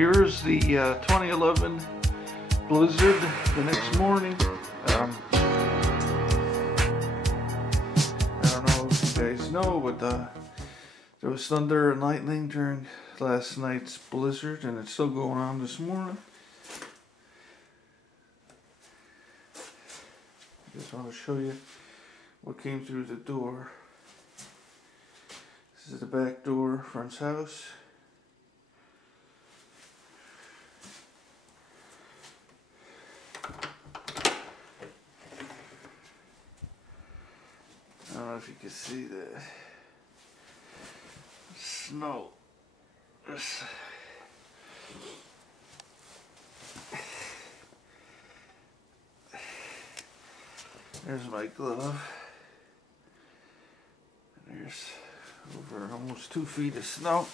Here's the 2011 blizzard the next morning. I don't know if you guys know, but there was thunder and lightning during last night's blizzard, and it's still going on this morning. I just want to show you what came through the door. This is the back door, friend's house. I don't know if you can see that. Snow. There's my glove. And there's over almost 2 feet of snow,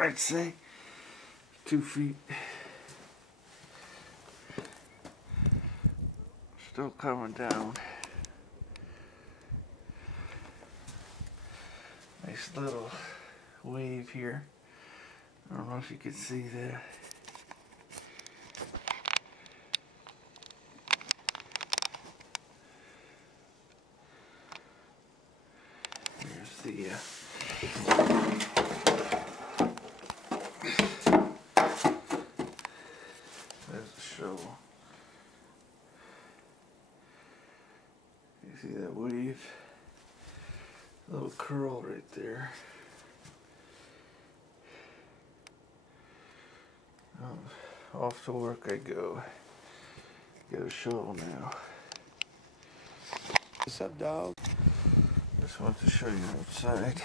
I'd say. 2 feet. Still coming down. Nice little wave here. I don't know if you can see that. There's the there's the shovel. You see that wave? Little curl right there. Off to work I go. Get a shovel now. What's up, dog? Just wanted to show you outside.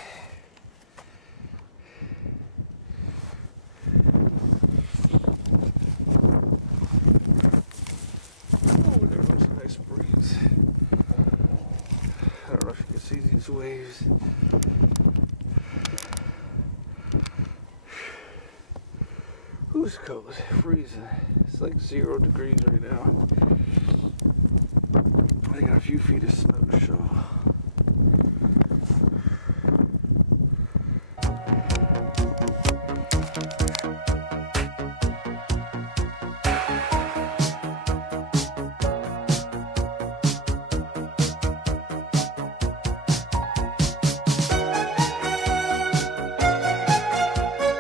Oh, there was a nice breeze. I don't know if you can see these waves. Who's cold? Freezing. It's like 0 degrees right now. I got a few feet of snow to show.